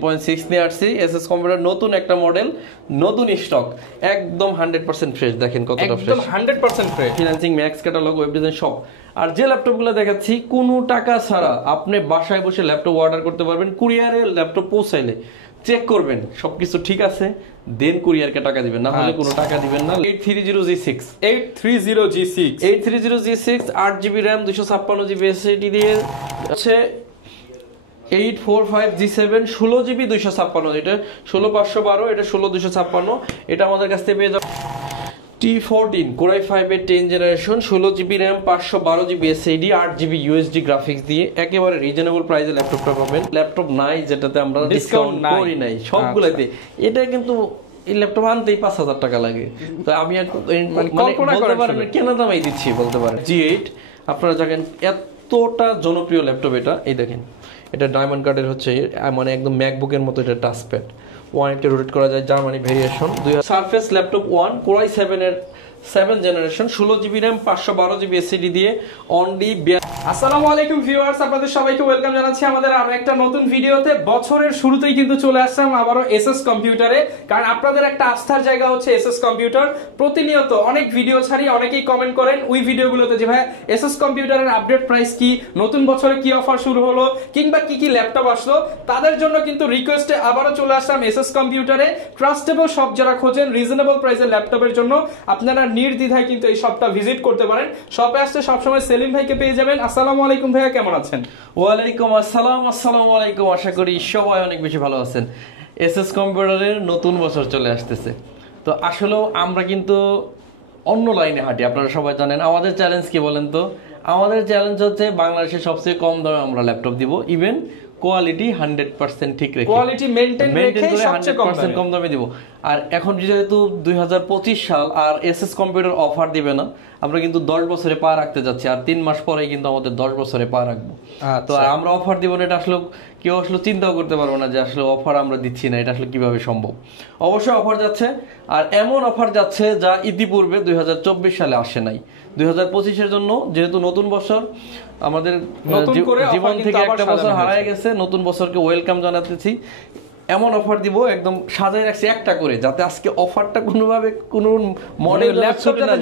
0.6 নিয়ে আসছি SS computer, নতুন একটা মডেল, নতুন স্টক, একদম 100% ফ্রেশ। দেখেন কতটা ফ্রেশ, একদম 100% fresh. Financing, max catalogue, web design সব। আর যে ল্যাপটপগুলো দেখাচ্ছি কোনো টাকা ছাড়া আপনি বাসায় বসে ল্যাপটপ অর্ডার করতে পারবেন। কুরিয়ারে ল্যাপটপ পৌঁছাইলে চেক করবেন সবকিছু ঠিক আছে, দেন কুরিয়ারকে টাকা দিবেন, না হলে কোনো টাকা দিবেন না। 830G6 8GB RAM 256GB SSD দিয়ে আছে 845G7 16GB 256, এটা 16512, এটা 16256, এটা আমাদের কাছ থেকে পেয়ে যাবে। T14 Core i5 এর 10 generation, 16GB RAM 512GB SSD 8GB USD graphics দিয়ে একেবারে রিজনেবল প্রাইসে ল্যাপটপটা পাবেন। ল্যাপটপ নাই যেটাতে আমরা ডিসকাউন্ট করি নাই সবগুলোতে। এটা কিন্তু এই ল্যাপটপ আনতেই 5000 টাকা লাগে, তো আমি বলতে পারেন কেনা দামাই দিচ্ছি বলতে পারেন। G8 আপনারা জানেন এতটা জনপ্রিয় ল্যাপটপ এটা। এই দেখেন এটা ডায়মন্ড কার্ডের হচ্ছে, মানে একদম ম্যাকবুকের মতো এটা টাচপ্যাড, 180 রোটেট করা যায়, Germany variation. Surface laptop 1 Core i7 এর 7 generation, 16GB RAM 512GB SSD দিয়ে অনলি। আসসালামু আলাইকুম ভিউয়ার্স, আপনাদের সবাইকে ওয়েলকাম জানাচ্ছি আমাদের আরো একটা নতুন ভিডিওতে। বছরের শুরুতেই কিন্তু চলে আসলাম আবারও এসএস কম্পিউটারে, কারণ আপনাদের একটা আস্থার জায়গা হচ্ছে এসএস কম্পিউটার। প্রতিনিয়ত অনেক ভিডিও ছাড়ি, অনেকেই কমেন্ট করেন ওই ভিডিওগুলোতে যে ভাই এসএস কম্পিউটারের আপডেট প্রাইস কি, নতুন বছরে কি অফার শুরু হলো, কিংবা কি কি ল্যাপটপ আসলো। তাদের জন্য কিন্তু রিকোয়েস্টে আবারও চলে আসলাম এসএস কম্পিউটারে। ট্রাস্টেবল শপ যারা খোঁজেন রিজনেবল প্রাইসের ল্যাপটপের জন্য, আপনারা নির্দ্বিধায় কিন্তু এই শপটা ভিজিট করতে পারেন। শপে আসতে সবসময় সেলিম ভাইকে পেয়ে যাবেন। আসসালামু আলাইকুম ভাইয়া, কেমন আছেন? ওয়ালাইকুম আসসালাম। আসসালামু আলাইকুম, আশা করি সবাই অনেক বেশি ভালো আছেন। এসএস কম্পিউটারের নতুন বছর চলে আসতেছে, তো আসলেও আমরা কিন্তু অন্য লাইনে হাঁটি, আপনারা সবাই জানেন। আমাদের চ্যালেঞ্জ কি বলেন তো? আমাদের চ্যালেঞ্জ হচ্ছে বাংলাদেশের সবচেয়ে কম দামে আমরা ল্যাপটপ দিব, ইভেন কোয়ালিটি 100% ঠিক রেখে, কোয়ালিটি মেইনটেইন রেখে সবচেয়ে 100% কম দামে দিব। আর এখন যেহেতু 2025 সাল, আর এসএস কম্পিউটার অফার দিবে না, আমরা কিন্তু 10 বছরে পা রাখতে যাচ্ছি, আর 3 মাস পরেই কিন্তু আমাদের 10 বছরে পা রাখবো। তো আমরা অফার দিব না, এটা আসলে কেউ আসলে চিন্তাও করতে পারবো না যে আসলে অফার আমরা দিচ্ছি না, এটা আসলে কিভাবে সম্ভব। অবশ্যই অফার যাচ্ছে, আর এমন অফার যাচ্ছে যা ইতিপূর্বে 2024 সালে আসে নাই। 2025-এর জন্য যেহেতু নতুন বছর, আমাদের জীবন থেকে একটা বছর হারায় গেছে, নতুন বছরকে ওয়েলকাম জানাতেছি। এমন অফার দিব, একদম সাজায় রাখছি একটা করে, যাতে আজকে অফারটা কোনোভাবে কোনো মডেল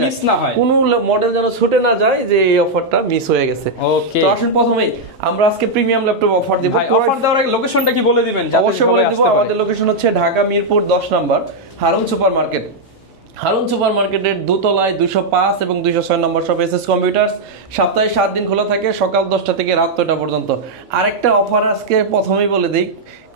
মিস না হয়, কোনো মডেল যেন ছুটে না যায় যে এই অফারটা মিস হয়ে গেছে। তো আসুন প্রথমেই আমরা আজকে প্রিমিয়াম ল্যাপটপ অফার দিব। অফার দেওয়ার আগে লোকেশনটা কি বলে দিবেন? অবশ্যই বলে দিব। আমাদের লোকেশন হচ্ছে Dhaka Mirpur 10 number Harun super market. Harun super মার্কেটের দোতলায় 205 এবং 206 নম্বর সব এসএস কম্পিউটার্স। সপ্তাহে 7 দিন খোলা থাকে, সকাল 10টা থেকে রাত 9টা পর্যন্ত। আরেকটা অফার আজকে প্রথমেই বলে দিই,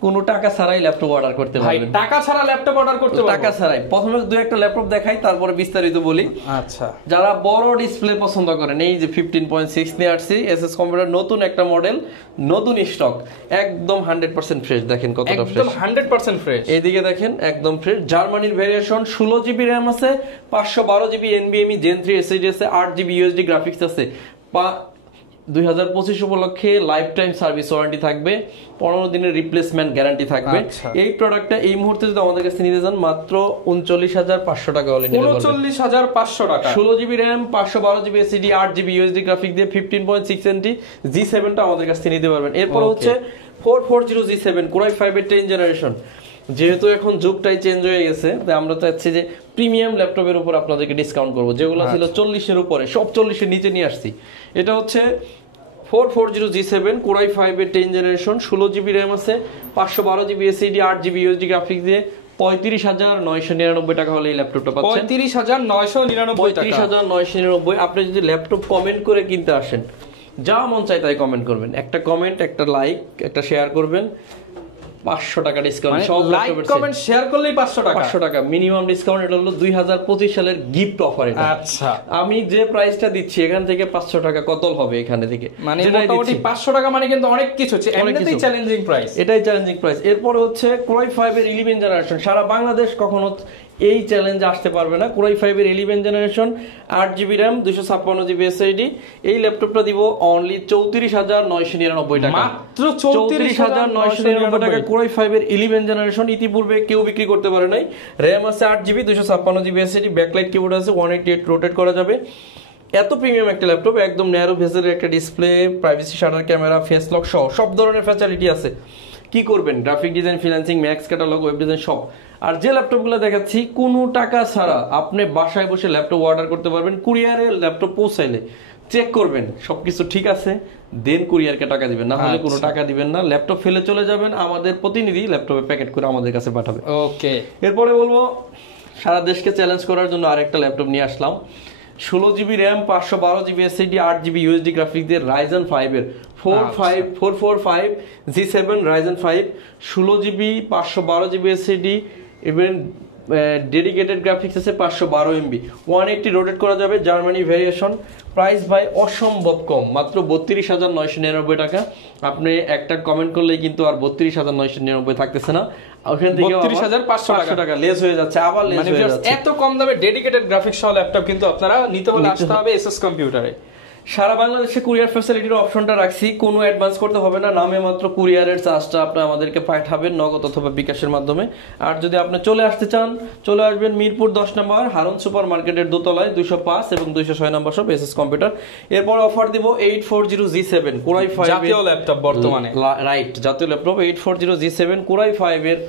কোনো টাকা ছাড়াই ল্যাপটপ অর্ডার করতে পারবেন। টাকা ছাড়া ল্যাপটপ অর্ডার করতে পারবেন, টাকা ছাড়াই। প্রথমে দুই একটা ল্যাপটপ দেখাই, তারপরে বিস্তারিত বলি। আচ্ছা, যারা বড় ডিসপ্লে পছন্দ করেন, এই যে 15.6 নিয়ে আসছি এসএস কম্পিউটার, নতুন একটা মডেল, নতুন স্টক, একদম 100% ফ্রেশ। দেখেন কতটা ফ্রেশ, একদম 100% ফ্রেশ। এইদিকে দেখেন একদম ফ্রেশ। জার্মানির ভেরিয়েশন, 16GB RAM আছে, 512GB NVMe Gen 3 SSD আছে, 8GB USD গ্রাফিক্স আছে। 2025 উপলক্ষে লাইফ টাইম সার্ভিস ওয়ারেন্টি থাকবে, 15 দিনের রিপ্লেসমেন্ট গ্যারান্টি থাকবে। এই প্রোডাক্টটা এই মুহূর্তে যদি আমাদের কাছে নিতে চান, মাত্র 39,500 টাকা হলে নিতে পারবেন। 39,500 টাকা। 16GB RAM 512GB SSD 8GB USD graphics দিয়ে 15.6 ইঞ্চি G7 টা আমাদের কাছে নিতে পারবেন। এরপর হচ্ছে 440G7 Core i5 এর 10 জেনারেশন। যেহেতু এখন যুগটাই চেঞ্জ হয়ে গেছে, তাই আমরা চাচ্ছি যে প্রিমিয়াম ল্যাপটপের উপর আপনাদেরকে ডিসকাউন্ট করবো। যেগুলো ছিল 40-এর উপরে, সব 40-এর নিচে নিয়ে আসছি। এটা হচ্ছে 440G7 Core i5 এর 10 জেনারেশন, 16GB RAM আছে, 512GB SSD 8GB USD graphics দিয়ে 35,999 টাকা হলে এই ল্যাপটপটা পাচ্ছেন। 35,999 আপনি যদি ল্যাপটপ কমেন্ট করে কিনতে আসেন, যা মন চায় তাই কমেন্ট করবেন, একটা কমেন্ট, একটা লাইক, একটা শেয়ার করবেন, 500 টাকা ডিসকাউন্ট। সব লাইক কমেন্ট শেয়ার করলেই 500 টাকা মিনিমাম ডিসকাউন্ট। এটা হলো 2025 সালের গিফট অফার। এটা আচ্ছা, আমি যে প্রাইসটা দিচ্ছি এখান থেকে 500 টাকা কতল হবে এখানে থেকে, মানে মোটামুটি 500 টাকা মানে কিন্তু অনেক কিছু, এমনিতেই চ্যালেঞ্জিং প্রাইস, এটাই চ্যালেঞ্জিং প্রাইস। এরপর হচ্ছে Core i5 এর 11 জেনারেশন। সারা বাংলাদেশ কখনো এই চ্যালেঞ্জে আসতে পারবে না। Core i5 এর 11 generation, 8GB RAM 256GB SSD। এই ল্যাপটপটা দিব অনলি 34,999 টাকা, মাত্র 34,999 টাকা। Core i5 এর 11 জেনারেশন ইতিপূর্বে কেউ বিক্রি করতে পারে নাই। RAM আছে 8GB 256GB SSD, backlight keyboard আছে, 188 রোটেট করা যাবে। এত প্রিমিয়াম একটা ল্যাপটপ, একদম ন্যারো ভেজেলের একটা display, privacy shutter camera, face lock সহ সব ধরনের ফ্যাসিলিটি আছে। কি করবেন, graphic design, freelancing, max catalogue, web design সব। আর যে ল্যাপটপগুলো দেখাচ্ছি কোনো টাকা ছাড়া আপনি বাসায় বসে ল্যাপটপ অর্ডার করতে পারবেন। কুরিয়ারে ল্যাপটপ পৌঁছাইলে চেক করবেন সবকিছু ঠিক আছে, দেন কুরিয়ারকে টাকা দিবেন, না হলে কোনো টাকা দিবেন না। ল্যাপটপ ফেলে চলে যাবেন, আমাদের প্রতিনিধি ল্যাপটপে প্যাকেট করে আমাদের কাছে পাঠাবে। ওকে, এরপরে বলবো সারা দেশকে চ্যালেঞ্জ করার জন্য আরেকটা ল্যাপটপ নিয়ে আসলাম। 16GB RAM, 512GB SSD, 8GB USD graphics দিয়ে Ryzen 5 এর 445 G7 Ryzen 5, 16GB 512GB SSD, even dedicated graphics আছে 512MB, 180 রোটেট করা যাবে, জার্মানি ভেরিয়েশন। প্রাইস ভাই অসম্ভব কম, মাত্র 32,999 টাকা। আপনি একটা কমেন্ট করলেই কিন্তু আর 32,999 থাকতেছে না, ওখান থেকে 32,500 টাকা লেস হয়ে যাচ্ছে, আবার লেস হয়ে যাচ্ছে। এত কম দামে ডেডিকেটেড গ্রাফিক্স সহ ল্যাপটপ কিন্তু আপনারা নিতে হলে আসতে হবে এসএস কম্পিউটারে। সারা বাংলাদেশে কুরিয়ার ফ্যাসিলিটির অপশনটা রাখছি, কোনো অ্যাডভান্স করতে হবে না, নামে মাত্র কুরিয়ারের চার্জটা আপনি আমাদেরকে পাঠাবেন নগদ অথবা বিকাশের মাধ্যমে। আর যদি আপনি চলে আসতে চান, চলে আসবেন মিরপুর 10 নম্বর হারুন সুপার মার্কেটের দোতলায় 205 এবং 206 নম্বর সব এসএস কম্পিউটার। এরপর অফার দিব 840G7 কোরাই 5 জাতীয় ল্যাপটপ বর্তমানে, রাইট, জাতীয় ল্যাপটপ 840G7 কোরাই 5 এর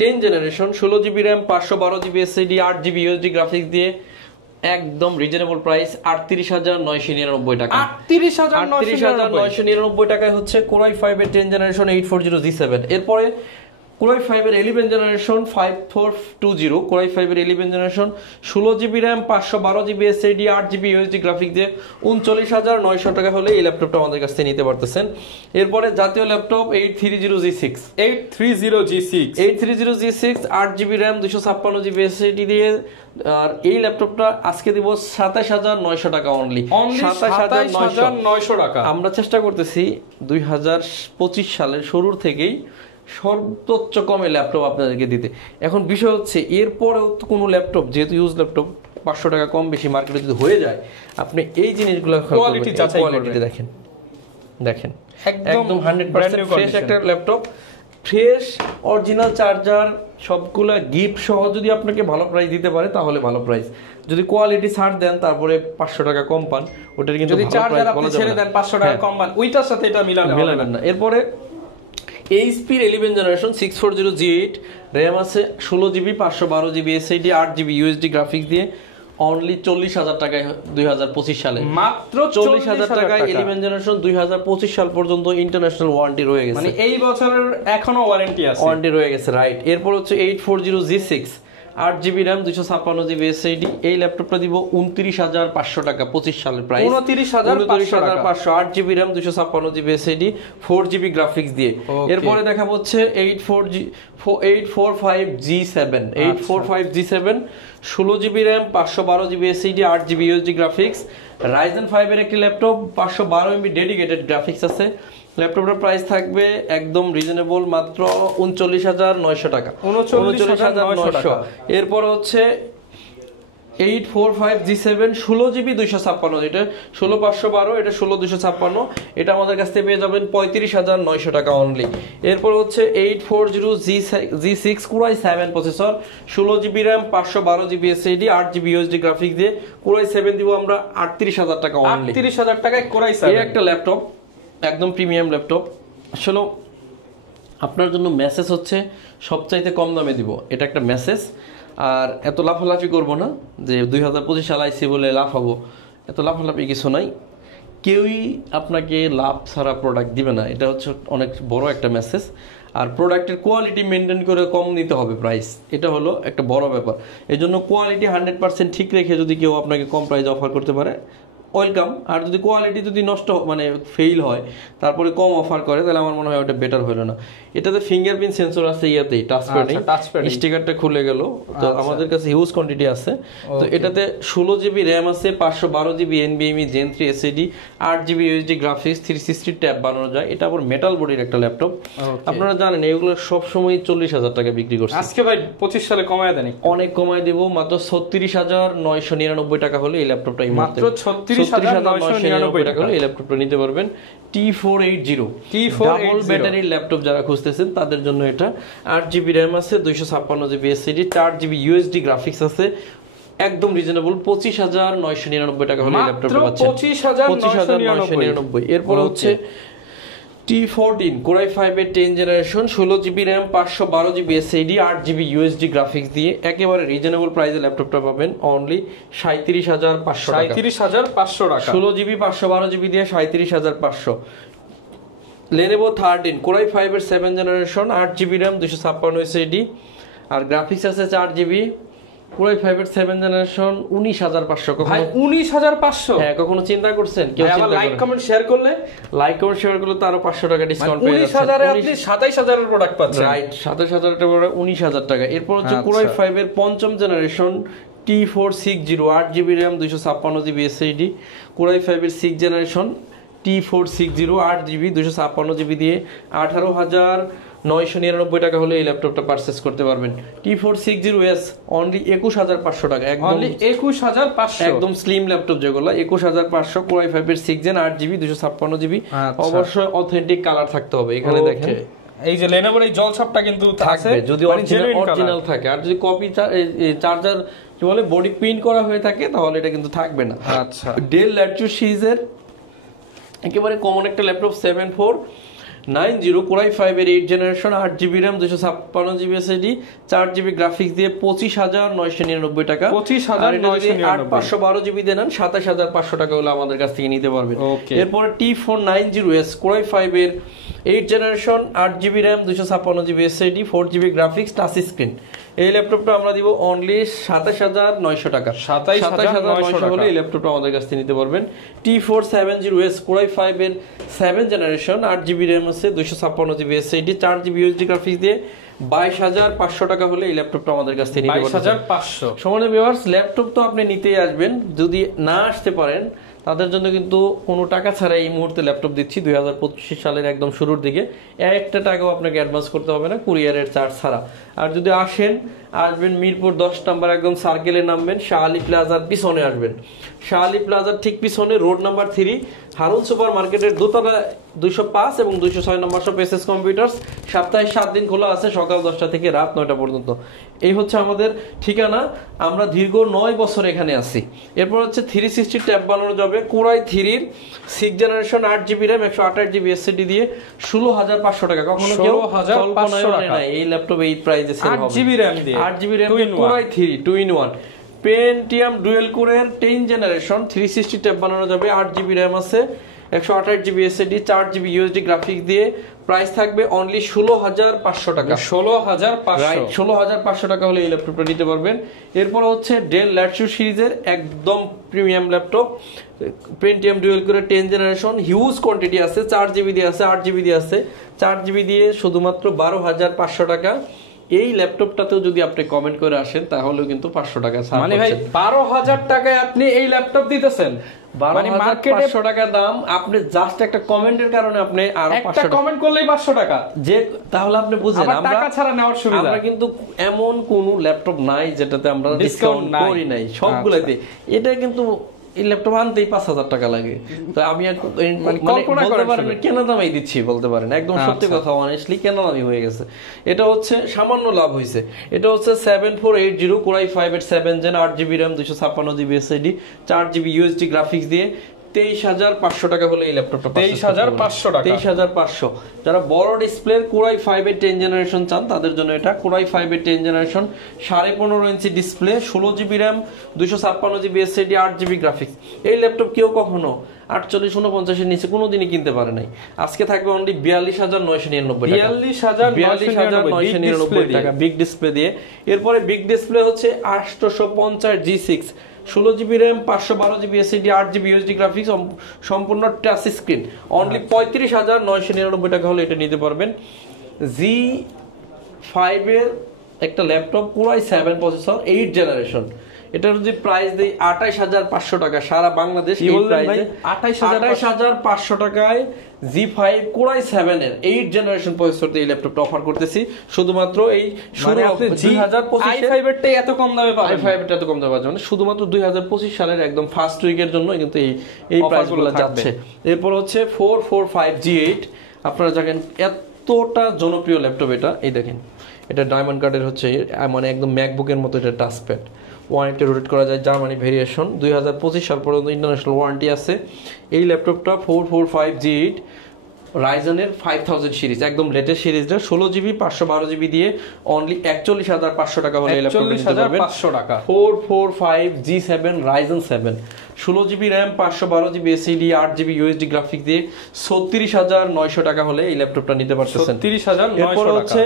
10 generation, 16GB RAM, 512GB SSD, 8GB USD graphics দিয়ে একদম রিজনেবল প্রাইস 38,999 টাকা। 38,999 টাকায় হচ্ছে কোরাই 5 এর 10 জেনারেশন 840G7। এরপরে কোরাই 5 এর 11 জেনারেশন 5420, কোরাই 5 এর 11 generation, 16GB RAM, 512GB SSD, 8GB USD graphics দিয়ে 39,900 টাকা হলে এই ল্যাপটপটা আমাদের কাছ থেকে নিতে পারতেছেন। এরপরে জাতীয় laptop 830G6, 830G6 8GB RAM, 256GB SSD দিয়ে। আর এই ল্যাপটপটা আজকে দিব 27,900 টাকা অনলি, 27,900 টাকা। আমরা চেষ্টা করতেছি 2025 সালের শুরুর থেকেই সর্বোচ্চ কমে ল্যাপটপ আপনাদেরকে দিতে। এখন বিষয় হচ্ছে এরপরেও তো কোনো ল্যাপটপ, যেহেতু ইউজ ল্যাপটপ 500 টাকা কম বেশি মার্কেটে যদি হয়ে যায়, আপনি এই জিনিসগুলো কোয়ালিটি যাচাই করবেন। দেখেন একদম 100% ফ্রেশ একটা ল্যাপটপ, ফ্রেশ অরিজিনাল চার্জার সবগুলা গিফট সহ যদি আপনাকে ভালো প্রাইস দিতে পারে তাহলে ভালো প্রাইস। যদি কোয়ালিটি ছাড় দেন তারপরে 500 টাকা কম পান, ওটার কিন্তু যদি চার্জার আপনি ছেড়ে দেন 500 টাকা কম পান, ওইটার সাথে এটা মিলাবেন না। এরপরে HP 11 জেনারেশন 640G8 র্যাম আছে, 16GB 512GB SSD, 8GB USD graphics দিয়ে অনলি 40,000 টাকায় 2025 সালে, মাত্র 40,000 টাকায় 11 জেনারেশন। 2025 সাল পর্যন্ত ইন্টারন্যাশনাল ওয়ারেন্টি রয়ে গেছে, মানে এই বছরের এখনো ওয়ারেন্টি রয়ে গেছে, রাইট। এরপর হচ্ছে 840G6 8GB RAM, 256GB SSD. এই ল্যাপটপটা দিব 29,500 টাকা 25 সালের price, 29,500 8GB RAM, 256GB SSD, 4GB graphics দিয়ে। এরপরে দেখা হচ্ছে 845G7 16GB RAM, 512GB SSD, 8GB USD graphics, Ryzen 5 এর একটি ল্যাপটপ, 512MB ডেডিকেটেড গ্রাফিক্স আছে। ল্যাপটপটার প্রাইস থাকবে একদম রিজনেবল, মাত্র 39,900 টাকা, 39,900। এরপর হচ্ছে 845G7 16GB 256, এটা 16512, এটা 16256, এটা আমাদের কাছ থেকে পেয়ে যাবেন 35,900 টাকা অনলি। এরপর হচ্ছে 840G6 core i 7 processor, 16GB RAM, 512GB SSD, 8GB USD graphics দিয়ে কোরাই 7 দিব আমরা 38,000 টাকা অনলি। 38,000 টাকায় কোরাই 7 এই একটা ল্যাপটপ একদম প্রিমিয়াম ল্যাপটপ। আসলে আপনার জন্য মেসেজ হচ্ছে সবচাইতে কম দামে দিব, এটা একটা মেসেজ। আর এত লাফালাফি করবো না যে 2025 সাল আইসি বলে লাফাবো, এত লাফালাফি কিছু নাই। কেউই আপনাকে লাভ ছাড়া প্রোডাক্ট দিবে না, এটা হচ্ছে অনেক বড় একটা মেসেজ। আর প্রোডাক্টের কোয়ালিটি মেনটেন করে কম নিতে হবে প্রাইস, এটা হলো একটা বড় ব্যাপার। এই জন্য কোয়ালিটি 100% ঠিক রেখে যদি কেউ আপনাকে কম প্রাইস অফার করতে পারে ওয়েলকাম। আর যদি কোয়ালিটি যদি নষ্ট মানে ফেইল হয় তারপরে কম অফার করে, তাহলে আমার মনে হয় ওটা বেটার হলো না। এটাতে ফিঙ্গারপ্রিন্ট সেন্সর আছে, ইয়াতেই টাচপ্যাডে স্টিকারটা খুলে গেল, তো আমাদের কাছে হিউজ কোয়ান্টিটি আছে। তো এটাতে 16GB র্যাম আছে, 512GB NVMe Gen 3 SSD, 8GB USD graphics, 360 tab বানানো যায়। এটা আবার মেটাল বডির একটা ল্যাপটপ। আপনারা জানেন এগুলো সব সময় 40,000 টাকা বিক্রি করছে, আজকে ভাই 25 সালে কমায় দেন, অনেক কমায় দেব, মাত্র 36,999 টাকা হলে এই ল্যাপটপটা মাত্র 36,999 টাকা হলে এই ল্যাপটপটা নিতে পারবেন। T480 ডাবল ব্যাটারির ল্যাপটপ যারা খুঁজতেছেন তাদের জন্য এটা। 8GB র্যাম আছে, 256GB SSD, 4GB USD graphics আছে, একদম রিজনেবল 25,999 টাকা হলে ল্যাপটপটা পাচ্ছেন, 25,999। এরপর হচ্ছে T14 Core i5 এর 10 generation 16GB RAM 512GB SSD 8GB USD graphics দিয়ে একেবারে রিজনেবল প্রাইসে ল্যাপটপটা পাবেন অনলি 37500 টাকা 37500 টাকা 16GB 512GB দিয়ে 37500 Lenovo 13 Core i5 এর 7 জেনারেশন 8GB RAM 256 SSD আর গ্রাফিক্স আছে 4GB Core i5 এর 7 জেনারেশন 19500 ভাই 19500 হ্যাঁ কখনো চিন্তা করছেন কেউ চিন্তা করে লাইক কমেন্ট শেয়ার করলে তো আরো 500 টাকা ডিসকাউন্ট পেয়ে যাচ্ছেন 19000 এ আপনি 27000 এর প্রোডাক্ট পাচ্ছেন রাইট 27000 এর পরে 19000 টাকা এরপর হচ্ছে Core i5 এর পঞ্চম generation T460 8GB RAM 256GB SSD Core i5 এর 6 জেনারেশন T460 8GB 256GB দিয়ে 18999 টাকা হলে এই ল্যাপটপটা পারচেজ করতে পারবেন T460S অনলি 21500 টাকা একদম 21500 একদম স্লিম ল্যাপটপ যেগুলো 21500 Core i5 এর 6 জেন 8GB 256GB অবশ্যই অথেন্টিক কালার থাকতে হবে এখানে দেখেন এই যে Lenovo এই জলছাপটা কিন্তু থাকবে যদি অরিজিনাল থাকে আর যদি কপি চার্জার কি বলে বডি পিন করা হয়ে থাকে তাহলে এটা কিন্তু থাকবে না আচ্ছা Dell Latitude সিরিজের একেবারে কমন একটা ল্যাপটপ 7490 Core i5 এর 8 generation 8GB RAM 256GB SSD 4GB graphics দিয়ে 25999 টাকা 25999 512GB দেন 27500 টাকা হলে আমাদের কাছ থেকে নিতে পারবেন এরপর T490S Core i5 এর 8 generation 8GB RAM 256GB SSD 4GB graphics touch screen এই ল্যাপটপটা আমরা দিব অনলি 27900 টাকা 27900 হলে এই ল্যাপটপটা আমাদের কাছ থেকে নিতে পারবেন T470S Core i5 এর 7 জেনারেশন 8GB RAM আছে 256GB SSD 4GB USD graphics দিয়ে 22500 টাকা হলে এই ল্যাপটপটা আমাদের কাছ থেকে নিতে পারবেন 22500 সম্মানিত ভিউয়ার্স ল্যাপটপ তো আপনি নিতেই আসবেন যদি না আসতে পারেন তাদের জন্য কিন্তু কোনো টাকা ছাড়া এই মুহূর্তে ল্যাপটপ দিচ্ছি 2025 সালের একদম শুরুর দিকে একটা টাকাও আপনাকে অ্যাডভান্স করতে হবে না কুরিয়ারের চার্জ ছাড়া আর যদি আসবেন মিরপুর 10 নম্বর একদম সার্কেলে নামবেন শাহ আলী প্লাজার পিছনে আসবেন শাহ আলী প্লাজার ঠিক পিছনে রোড নাম্বার 3 হারুন সুপার মার্কেটের দোতলা 205 এবং 206 নম্বর শপ এসএস কম্পিউটারস সপ্তাহে 7 দিন খোলা আছে সকাল 10টা থেকে রাত 9টা পর্যন্ত এই হচ্ছে আমাদের ঠিকানা আমরা দীর্ঘ 9 বছর এখানে আছি এরপর হচ্ছে 360 ট্যাব বানানো যাবে Core i3 এর 6 generation 8GB RAM 128GB SSD দিয়ে 16500 টাকা কখনো কেউ 16500 টাকা এই ল্যাপটপ এই প্রাইসে সেল হবে 8GB RAM দিয়ে 8GB RAM Core i3 2 in 1 Pentium Dual Core এর 10 জেনারেশন 360 ট্যাব বানানো যাবে 8GB RAM আছে 128GB SSD 4GB USD graphics দিয়ে প্রাইস থাকবে অনলি 16500 টাকা 16500 টাকা হলে এই ল্যাপটপটা নিতে পারবেন এরপর হচ্ছে Dell Latitude সিরিজের একদম premium laptop Pentium Dual Core 10 generation huge quantity আছে 4GB দিয়ে আছে 8GB দিয়ে আছে 4GB দিয়ে শুধুমাত্র 12500 টাকা এই ল্যাপটপটাতেও যদি আপনি কমেন্ট করে আসেন তাহলেও কিন্তু 500 টাকা ছাড় মানে ভাই 12000 টাকায় আপনি এই ল্যাপটপ দিতেছেন মানে মার্কেটে 500 টাকা দাম আপনি জাস্ট একটা কমেন্টের কারণে আপনি আর 500 একটা কমেন্ট করলেই 500 টাকা যে তাহলে আপনি বুঝেন আমরা টাকা ছাড়া নেওয়ার সুবিধা আমরা কিন্তু এমন কোন ল্যাপটপ নাই যেটাতে আমরা ডিসকাউন্ট করি নাই সবগুলাতে এটা কিন্তু এই ল্যাপটপ আনতেই 5000 টাকা লাগে তো আমি মানে বলতে পারেন কেন দামই দিচ্ছি বলতে পারেন একদম সত্যি কথা অনেস্টলি কেন দামি হয়ে গেছে এটা হচ্ছে সামান্য লাভ হয়েছে এটা হচ্ছে 7480 Core i5 এর 7 gen 8GB RAM 256GB SSD 4GB USD graphics দিয়ে 23500 টাকা হলে এই ল্যাপটপটা 23500 টাকা 23500 যারা বড় ডিসপ্লের Core i5 এর 10 জেনারেশন চান তাদের জন্য এটা Core i5 এর 10 generation 15.5 inch display 16GB RAM 256GB SSD 8GB graphics এই ল্যাপটপ কেউ কখনো 4849 এর নিচে কোনোদিনই কিনতে পারে নাই আজকে থাকবে অনলি 42999 টাকা বিগ ডিসপ্লে দিয়ে এরপরে বিগ ডিসপ্লে হচ্ছে 850 G6 16GB RAM 512GB SSD 8GB USD graphics সম্পূর্ণ টাচ স্ক্রিন অনলি 35999 টাকা হলে এটা নিতে পারবেন Z5 এর একটা laptop Core i7 processor 8 generation এটার যদি প্রাইস দেই 28500 টাকা সারা বাংলাদেশ এই প্রাইসে 28500 টাকায় Z5 Core i7 এর 8 জেনারেশন প্রসেসরতে এই ল্যাপটপটা অফার করতেছি শুধুমাত্র এই শুরু 2025 এর i5 এরটাই এত কম দামে পাবেন i5 এর এত কম দামে পাবেন শুধুমাত্র 2025 সালের একদম ফার্স্ট উইকের জন্য কিন্তু এই প্রাইসগুলো যাচ্ছে এরপর হচ্ছে 445G8 আপনারা জানেন এতটা জনপ্রিয় ল্যাপটপ এটা এই দেখেন এটা ডায়মন্ড কাটের হচ্ছে মানে একদম ম্যাকবুকের মতো এটা টাচপ্যাড ওয়ারেন্টি রোটেট করা যায় জার্মানি ভেরিয়েশন 2025 সাল পর্যন্ত ইন্টারন্যাশনাল ওয়ারেন্টি আছে এই ল্যাপটপটা 445G8 রাইজেনের 5000 সিরিজ, একদম লেটেস্ট সিরিজটা, 16GB 512GB দিয়ে অনলি 41500 টাকা হলে এই ল্যাপটপটা নিতে পারবেন। 41500 টাকা। 445G7 Ryzen 7, 16GB RAM, 512GB SSD, 8GB USD graphics দিয়ে 36900 টাকা হলে এই ল্যাপটপটা নিতে পারতেছেন। 36900 টাকা। হচ্ছে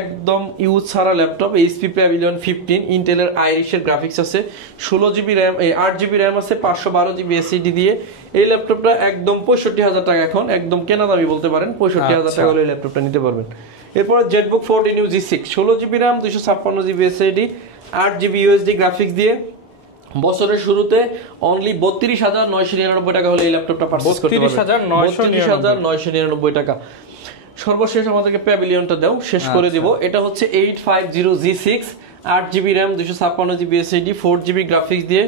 একদম ইউজ ছাড়া ল্যাপটপ, HP Pavilion 15, ইন্টেলের আইরিশের গ্রাফিক্স আছে, 16GB RAM, 8GB RAM আছে, 512GB SSD দিয়ে এই ল্যাপটপটা একদম 65000 টাকা, এখন একদম কেনা দামি বলতে পারেন, 65000 টাকা হলে এই ল্যাপটপটা নিতে পারবেন। এরপর ZBook 14 Neo G6, 16GB RAM, 256GB SSD, 8GB USD graphics দিয়ে বছরের শুরুতে অনলি 32999 টাকা হলে এই ল্যাপটপটা পারচেজ করতে পারবেন। 32999 টাকা। সর্বশেষ আমাদেরকে প্যাভিলিয়নটা দাও, শেষ করে দিব। এটা হচ্ছে 850G6, 8GB RAM, 256GB SSD, 4GB graphics দিয়ে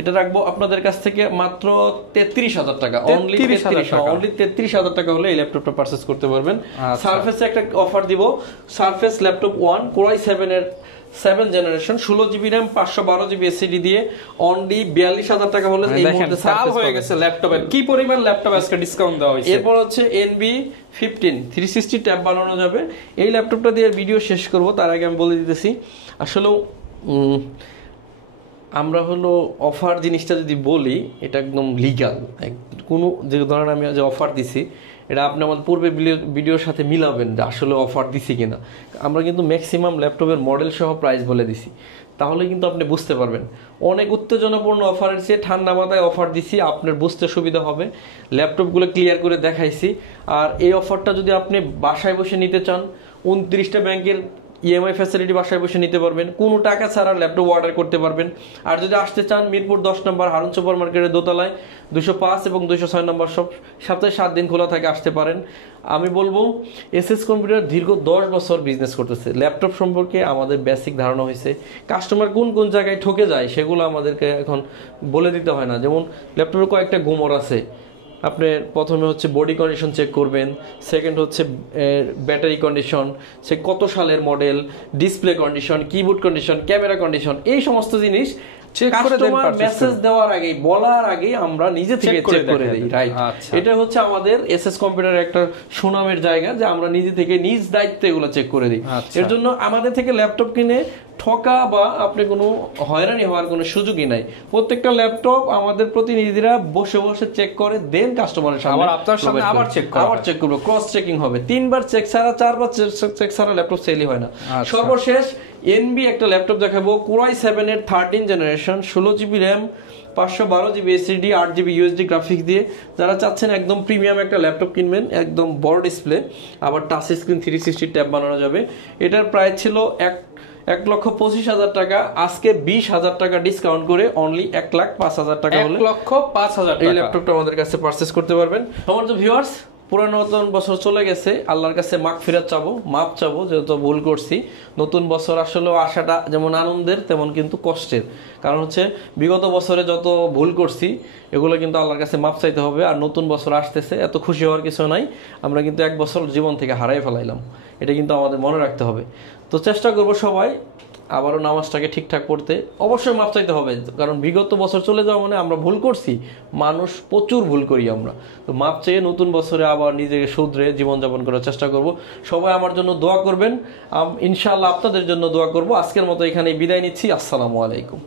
এটা রাখবো আপনাদের কাছ থেকে মাত্র 33000 টাকা, অনলি 33000 টাকা হলে এই ল্যাপটপটা পারচেজ করতে পারবেন। সারফেসে একটা অফার দিব, সারফেস ল্যাপটপ 1 Core i7 এর 7 generation, 16GB RAM, 512GB SSD দিয়ে অনলি 42000 টাকা হলে এই মুহূর্তে সারফেস হয়ে গেছে ল্যাপটপের। কি পরিমাণ ল্যাপটপ আজকে ডিসকাউন্ট দেওয়া হয়েছে। এরপর হচ্ছে NB15 360 ট্যাব বানানো যাবে। এই ল্যাপটপটা দিয়ে ভিডিও শেষ করব, তার আগে আমি বলে দিতেছি আসলে আমরা হলো অফার জিনিসটা যদি বলি এটা একদম লিগ্যাল, কোনো যে ধরনের আমি যে অফার দিছি এটা আপনি আমাদের পূর্বে ভিডিওর সাথে মিলাবেন যে আসলে অফার দিছি কিনা। আমরা কিন্তু ম্যাক্সিমাম ল্যাপটপের মডেল সহ প্রাইস বলে দিছি, তাহলে কিন্তু আপনি বুঝতে পারবেন। অনেক উত্তেজনাপূর্ণ অফারের চেয়ে ঠান্ডা মাথায় অফার দিছি, আপনার বুঝতে সুবিধা হবে। ল্যাপটপগুলো ক্লিয়ার করে দেখাইছি। আর এই অফারটা যদি আপনি বাসায় বসে নিতে চান, 29টা ব্যাংকের EMI ফ্যাসিলিটি বাসায় বসে নিতে পারবেন, কোনো টাকা ছাড়া ল্যাপটপ অর্ডার করতে পারবেন। আর যদি আসতে চান মিরপুর 10 নম্বর হারুন সুপার মার্কেটের দোতলায় 205 এবং 206 নম্বর, সব সপ্তাহে 7 দিন খোলা থাকে, আসতে পারেন। আমি বলবো এসএস কম্পিউটার দীর্ঘ 10 বছর বিজনেস করতেছে। ল্যাপটপ সম্পর্কে আমাদের বেসিক ধারণা হয়েছে, কাস্টমার কোন কোন জায়গায় ঠকে যায় সেগুলো আমাদেরকে এখন বলে দিতে হয় না। যেমন ল্যাপটপের কয়েকটা গুমর আছে, আপনি প্রথমে হচ্ছে বডি কন্ডিশন চেক করবেন, সেকেন্ড হচ্ছে ব্যাটারি কন্ডিশন, সে কত সালের model, display condition, keyboard condition, camera condition, এই সমস্ত জিনিস কাস্টমার মেসেজ দেওয়ার আগে, বলার আগে আমরা নিজে থেকে চেক করে দিই। রাইট, এটা হচ্ছে আমাদের এসএস কম্পিউটারের একটা সুনামের জায়গা যে আমরা নিজে থেকে নিজ দায়িত্বে এগুলো চেক করে দিই। এর জন্য আমাদের থেকে ল্যাপটপ কিনে ঠকা বা আপনি কোনো হয়রানি হওয়ার কোনো সুযোগই নাই। প্রত্যেকটা ল্যাপটপ আমাদের প্রতিনিধিরা বসে বসে চেক করে, দেন কাস্টমারের সামনে আপনার সামনে আবার চেক করবে, ক্রস চেকিং হবে। 3বার চেক ছাড়া, 4বার চেক ছাড়া ল্যাপটপ সেলই হয় না। সর্বশেষ NB একটা ল্যাপটপ দেখাবো, Core i7 এর 13 generation, 16GB RAM, 512GB SSD, 8GB USD graphics দিয়ে। যারা চাচ্ছেন একদম প্রিমিয়াম একটা ল্যাপটপ কিনবেন, একদম বড় ডিসপ্লে, আবার টাচ স্ক্রিন 360 ট্যাব বানানো যাবে, এটার প্রাইস ছিল 1,25,000 টাকা। আজকে 20,000 টাকা ডিসকাউন্ট করে অনলি 1,05,000 টাকা হলে 1,05,000 এই ল্যাপটপটা আমাদের কাছে পারচেজ করতে পারবেন। আমার তো ভিউয়ার্স, পুরানো নতুন বছর চলে গেছে, আল্লাহর কাছে মাগফিরাত চাবো, মাপ চাবো যেহেতু ভুল করছি। নতুন বছর আসলে আসাটা যেমন আনন্দের তেমন কিন্তু কষ্টের, কারণ হচ্ছে বিগত বছরে যত ভুল করছি এগুলো কিন্তু আল্লাহর কাছে মাপ চাইতে হবে। আর নতুন বছর আসতেছে, এত খুশি হওয়ার কিছু নাই, আমরা কিন্তু 1 বছর জীবন থেকে হারাই ফেলাইলাম, এটা কিন্তু আমাদের মনে রাখতে হবে। তো চেষ্টা করবো সবাই আবারও নামাজটাকে ঠিকঠাক পড়তে। অবশ্যই মাপ চাইতে হবে, কারণ বিগত বছর চলে যাওয়া মানে আমরা ভুল করছি, মানুষ প্রচুর ভুল করি আমরা। তো মাপ চেয়ে নতুন বছরে আবার নিজেকে শুধরে জীবনযাপন করার চেষ্টা করব। সবাই আমার জন্য দোয়া করবেন, ইনশাআল্লাহ আপনাদের জন্য দোয়া করব। আজকের মতো এখানেই বিদায় নিচ্ছি। আসসালামু আলাইকুম।